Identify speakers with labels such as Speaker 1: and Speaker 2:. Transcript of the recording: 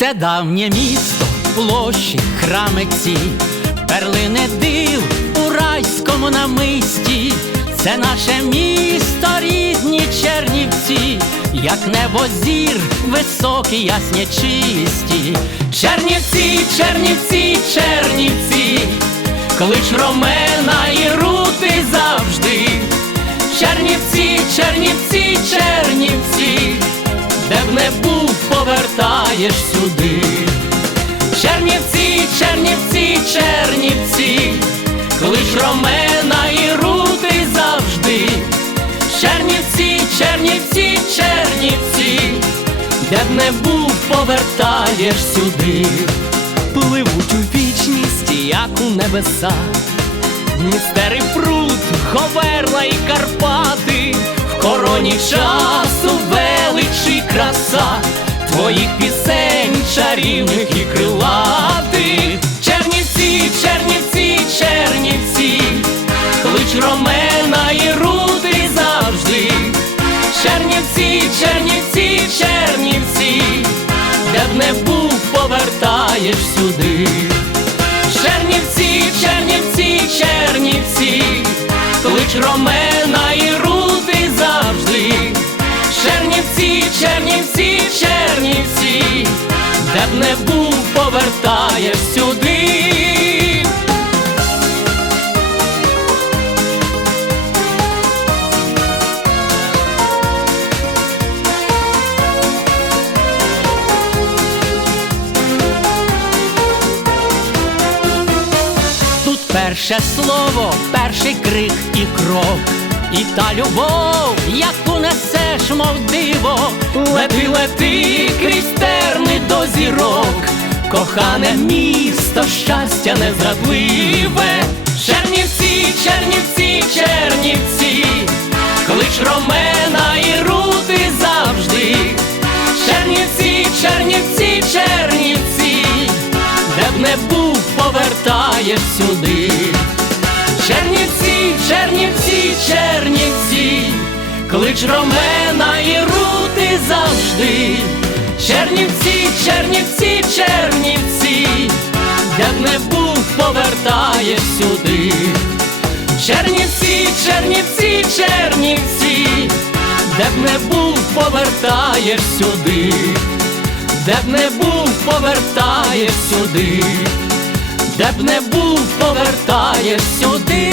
Speaker 1: Це давнє місто, площі, храми ці, перлини див у райському намисті. Це наше місто, рідні Чернівці, як небо зір, високі, ясні, чисті. Чернівці, Чернівці, Чернівці, клич Ромена і Рути був, повертаєш сюди. Чернівці, Чернівці, Чернівці, клич Ромена і Рути завжди. Чернівці, Чернівці, Чернівці, де б не був, повертаєш сюди. Пливуть у вічність, як у небеса. Містери пруд, Говерла і Карпати, в короні часу чарівних і крилатих. Чернівці, Чернівці, Чернівці, клич Ромена і Рути завжди. Чернівці, Чернівці, Чернівці, де б не був, повертаєш сюди. Чернівці, Чернівці, Чернівці, клич Ромена і Рути завжди. Чернівці, Чернівці, Чернівці, де б не був, повертаєш сюди. Тут перше слово, перший крик і крок, і та любов, яку несеш, мов диво, лети, лети крізь терни до зірок, кохане місто, щастя незрадливе, Чернівці, Чернівці, Чернівці, клич Ромена і Рути завжди. Чернівці, Чернівці, Чернівці, де б не був, повертаєш сюди. Чернівці, клич Ромена і Рути завжди. Чернівці, Чернівці, Чернівці, де б не був, повертаєш сюди. Чернівці, Чернівці, Чернівці, де б не був, повертаєш сюди, де б не був, повертаєш сюди, де б не був, повертаєш сюди.